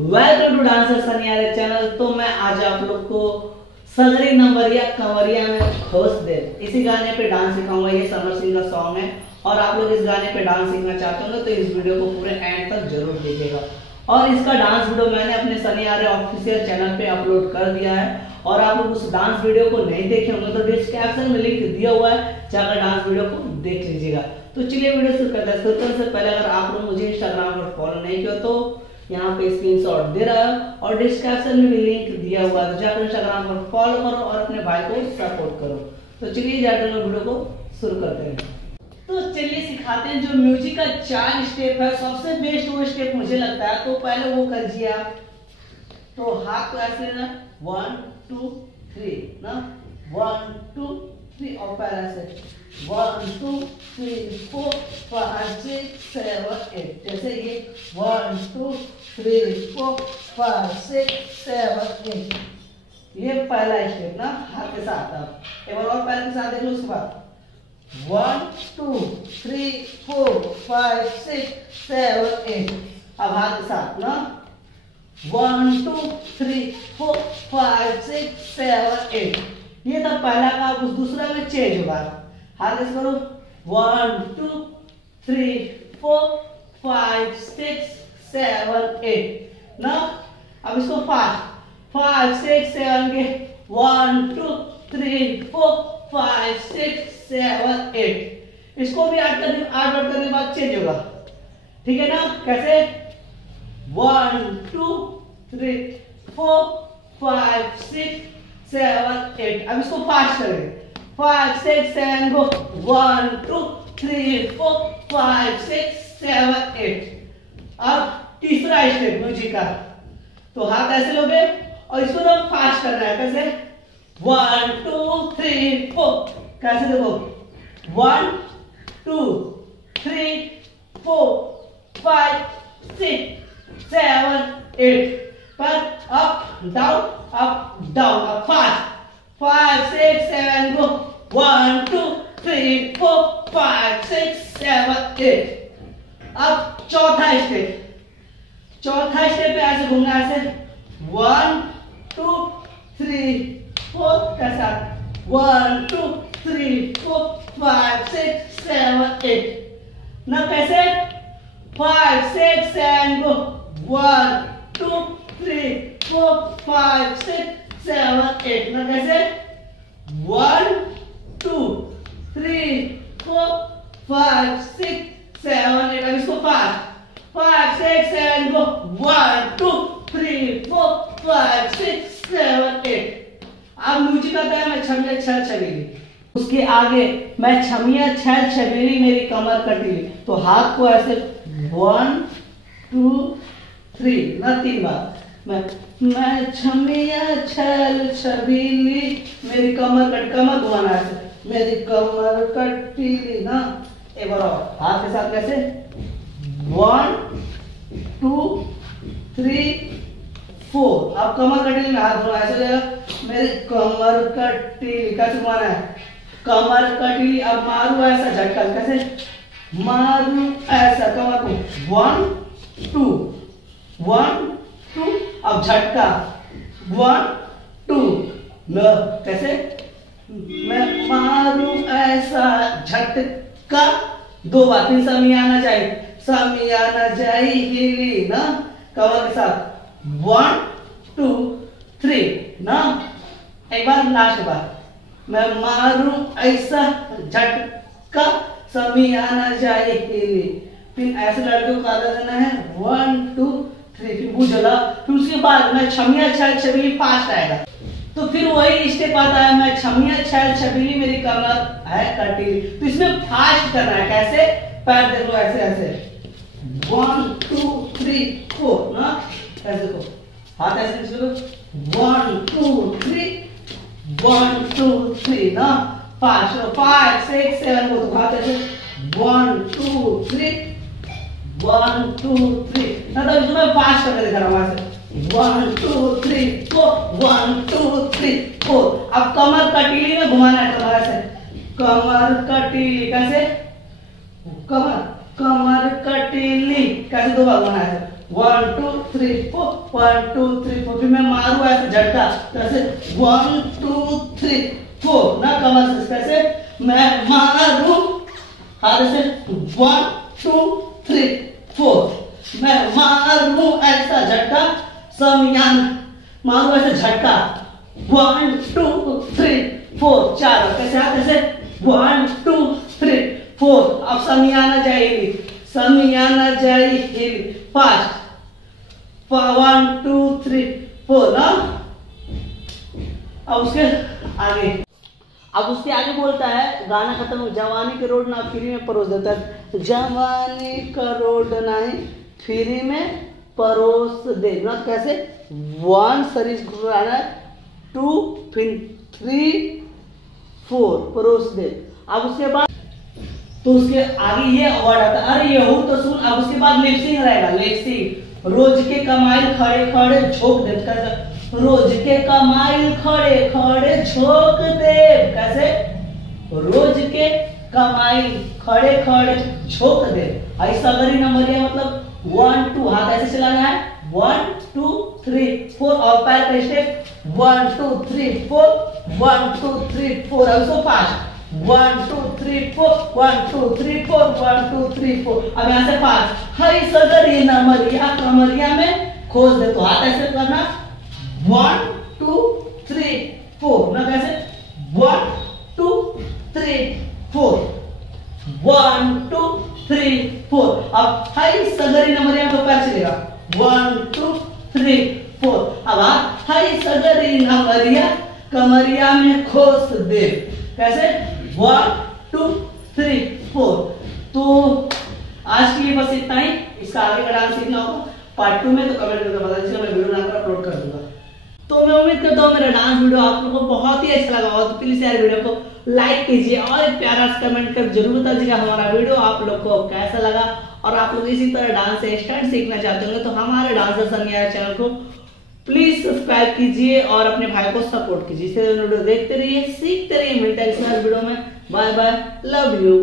Welcome to dancer सनियारे channel. तो मैं आज आप लोग को सगरी नंबरिया कंवरिया में खोस दे इसी गाने पे डांस सिखाऊंगा। ये समर सिंह का सॉन्ग है और आप लोग इस गाने पे डांस सीखना चाहते हो तो इस वीडियो को पूरे एंड तक जरूर देखिएगा। और इसका डांस वीडियो मैंने अपने सनियारे ऑफिशियल चैनल पे अपलोड कर दिया है और आप लोग उस डांस वीडियो को नहीं देखे होंगे तो डिस्क्रिप्शन में लिंक दिया हुआ है, जाकर डांस वीडियो को देख लीजिएगा। तो चलिए वीडियो शुरू करते हैं। शुरू करने से पहले अगर आप लोग मुझे इंस्टाग्राम पर फॉलो नहीं किया तो यहाँ पे स्क्रीनशॉट दे रहा है और डिस्क्रिप्शन में भी लिंक दिया हुआ है, जाकर इंस्टाग्राम पर फॉलो करो और अपने भाई को सपोर्ट करो। तो चलिए जाकर वीडियो को शुरू करते हैं। तो चलिए सिखाते हैं। जो म्यूजिक का 4 स्टेप है, सबसे बेस्ट वो स्टेप मुझे लगता है, तो पहले वो करिए आप। तो हाथ को ऐसे लेना 1 2 3 ना, 1 2 3 और पैर ऐसे 1 2 3 4 5 6 7 8 जैसे ये 1 2 3 4 5 6 7 8 ये पहला स्टेप ना हाथ के साथ। आप एक बार और पैर के साथ देख लो। उसके बाद 1 2 3 4 5 6 7 8 अब हाथ के साथ ना 1 2 3 4 5 6 7 8 ये तो पहला का। अब दूसरा में चेंज होगा। हाथ ऐसे करो 1 2 3 4 5 6 7 8 ना। अब इसको 5 6 7 के 1 2 3 4 5 6 7 8 इसको भी 8 करने के बाद चेंज होगा। ठीक है ना। कैसे 1 2 3 4 5 6 7 8 अब इसको फास्ट करेंगे 5 6 7 गो 1 2 3 4 5 6 7 8 अब तीसरा स्टेप म्यूजिक का। तो हाथ ऐसे लोगे और इसको तो फास्ट करना है। कैसे 1 2 3 4 कैसे देखो 1 2 3 4 5 6 7 8 पर अप डाउन अब 5 6 7 गो 1 2 3 4 5 6 7 8 अब चौथा स्टेप पे ऐसे घूमना है। ऐसे 1 2 3 4 के साथ 1 2 3 4 5 6 7 8 ना। कैसे 5 6 7 गो 1 2 3 4 5 6 7 8 ना। कैसे 1 2 3 4 5 6 7 8 अब इसको 5 6 7 गो 1 2 3 4 5 6 7 8 अब म्यूजिक आता है मैं छमिया छल छबीली। उसके आगे मैं छमिया छल छबीली मेरी कमर कटीली। तो हाथ को ऐसे 1 2 3 ना 3 बार मैं छमिया छल छबीली मेरी कमर घुमाना है। मेरी कमर कटीली ना। एक बार और हाथ के साथ कैसे 1 2 3 4 अब कमर कटीली में हाथ घुमाना ऐसे मेरी कमर कटीली कैसे घुमाना है। कमर कटीली अब मारू ऐसा झटका। कैसे मारू ऐसा कमर को 1 2 1 2 अब झटका 1 2 ल कैसे मैं मारू ऐसा झटका 2 बार। फिर समियाना जाए हिली ना कमर के साथ 1 2 3 ना। एक बार लास्ट बार मैं मारू ऐसा झटका समियाना जाए हिली। फिर ऐसे लड़के को कादा देना है 1 2 3 फिर बुझला। फिर उसके बाद मैं छमिया छल छबीली फास्ट आएगा। तो फिर वही स्टेप आता है मैं छमिया छल छबीली मेरी कमर है कटीली। तो इसमें फास्ट करना है। कैसे पैर देखो ऐसे ऐसे 1 2 3 4 ना। ऐसे देखो हाथ ऐसे करो 1 2 3 1 2 3 ना। 5 6 7 को तो हाथ ऐसे 1 2 3 1 2 3 ना। तो इसमें फास्ट करके दिखा रहा हूँ। 1 2 3 4 1 2 3 4 अब कमर कटीली में घुमाना है। तुम्हारा से कमर कटीली कैसे कमर कटीली कैसे 2 बार घुमाना है। 1 2 3 4 1 2 3 4। फिर मैं मारू ऐसे झटका तो ऐसे 1 2 3 4 ना कमर से कैसे मैं मारू हाथ से 1 2 3 4 मैं मारू ऐसा झटका समियान मारू ऐसे झटका 1 2 3 4 चार कैसे हाथ ऐसे 1 2 3 4। अब समियाना जाएगी समियाना जाएगी 5 1 2 3 4 ना। अब उसके आगे बोलता है गाना खत्म हो जवानी के रोड ना फ्री में परोस देता है जवानी का रोड ना फ्री में परोस दे ना कैसे 1 सरीज 2 फिर 3 4 परोस दे। अब उसके बाद तो उसके आगे ये वर्ड आता है अरे ये हो तो सुन। अब उसके बाद लिपसिंग रहेगा लिपसिंग रोज के कमाई खड़े खड़े झोंक दे रोज के कमाई खड़े खड़े झोंक दे कैसे रोज के कमाई खड़े खड़े झोंक दे। ऐसा सगरी नंबर है मतलब 1 2 हाथ ऐसे चलाना है 1 2 3 4 और पैर का स्टेप 1 2 3 4 1 2 3 4। अब इसको 5 1 2 3 4 1 2 3 4 1 2 3 4। अब यहाँ से 5 हई सगरी नमरिया कमरिया में खोज दे तो हाथ ऐसे करना 1 2 3 4 ना कैसे 1 2 3 4 1 2 3 4। अब हई सगरी नमरिया में पैर चलेगा 1 2 3 4। अब हई सगरी नमरिया कमरिया में खोज दे कैसे 1 2 3 4। तो आज के लिए बस इतना ही। इसका आगे का डांस सीखना होगा पार्ट 2 में तो कमेंट करके बता दीजिएगा मैं वीडियो बनाकर अपलोड कर दूंगा। तो मैं उम्मीद करता हूँ मेरा डांस वीडियो आप लोगों को बहुत ही अच्छा लगा होगा तो प्लीज यार वीडियो को लाइक कीजिए और एक प्यारा सा कमेंट कर जरूर बता दीजिएगा हमारा वीडियो आप लोग को कैसा लगा। और आप लोग इसी तरह डांस से स्टंट सीखना चाहते होंगे तो हमारे डांसर सनिया चैनल को प्लीज सब्सक्राइब कीजिए और अपने भाई को सपोर्ट कीजिए। वीडियो देखते रहिए सीखते रहिए मिलते हैं इस वीडियो में। Bye bye love you.